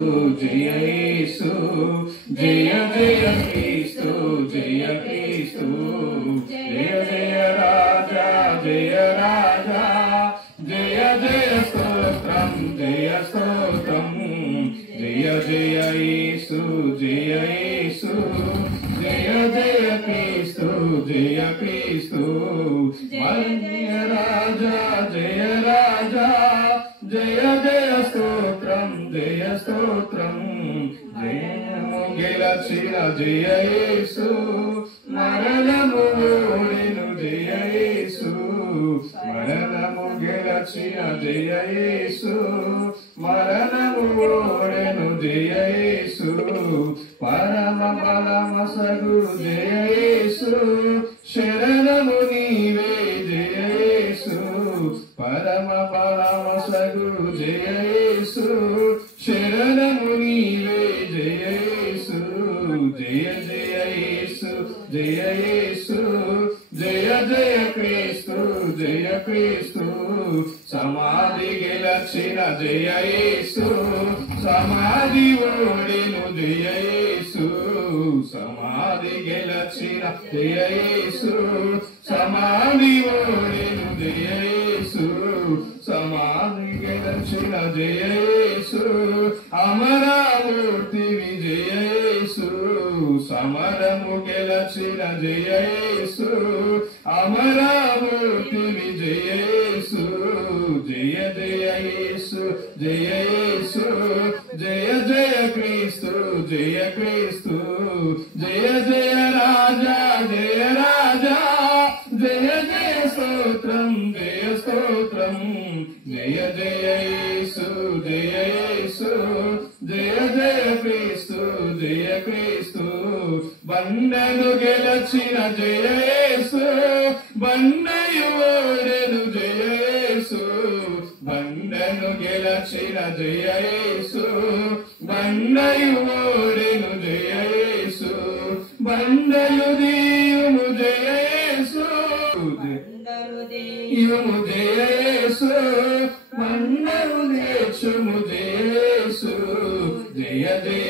జయ యేసు జయ జయ క్రీస్తు జయ క్రీస్తు జయ జయ రాజా జయ రాజా జయ జయ స్తోత్రం జయ స్తోత్రం జయ జయ యేసు జయ యేసు జయ జయ క్రీస్తు జయ క్రీస్తు జయ రాజా జయ రాజా జయ జయ స్తోత్రం జయ స్తోత్రం జయము గెలచిన జయ యేసు మరణము ఓడెను జయ యేసు మరణము గెలచిన జయ యేసు మరణము ఓడెను జయ యేసు పరమ బలమసగు జయ యేసు శరణము నీవే జయ యేసు పరమ బలమసగు జయ యేసు శరణము నీవే జయ యేసు జయ జయ యేసు జయ యేసు జయ జయ క్రీస్తు జయ క్రీస్తు సమాధి గెలచిన జయ యేసు సమాధి ఓడెను జయ యేసు సమాధి గెలచిన జయ యేసు సమాధి ఓడెను జయ యేసు సమాధి గెలచిన జయ యేసు అమరామూర్తి విజయ యేసు సమరము గెలచిన జయ యేసు అమరామూర్తి విజయ యేసు జయ జయ యేసు జయ యేసు జయ జయ క్రీస్తు జయ క్రీస్తు జయ జయ రాజా జయ రాజా జయ జయ స్తోత్రం జయ స్తోత్రం జయ జయ యేసు జయ యేసు జయ జయ క్రీస్తు జయ క్రీస్తు బండను గెలచిన జయ యేసు బండయు ఓడెను జయ యేసు బండను గెలచిన జయ యేసు బండయు ఓడెను జయ యేసు బండలు దీయుము జయ యేసు దీయుము జయ యేసు బండలు దేశము జయ యేసు జయ జయ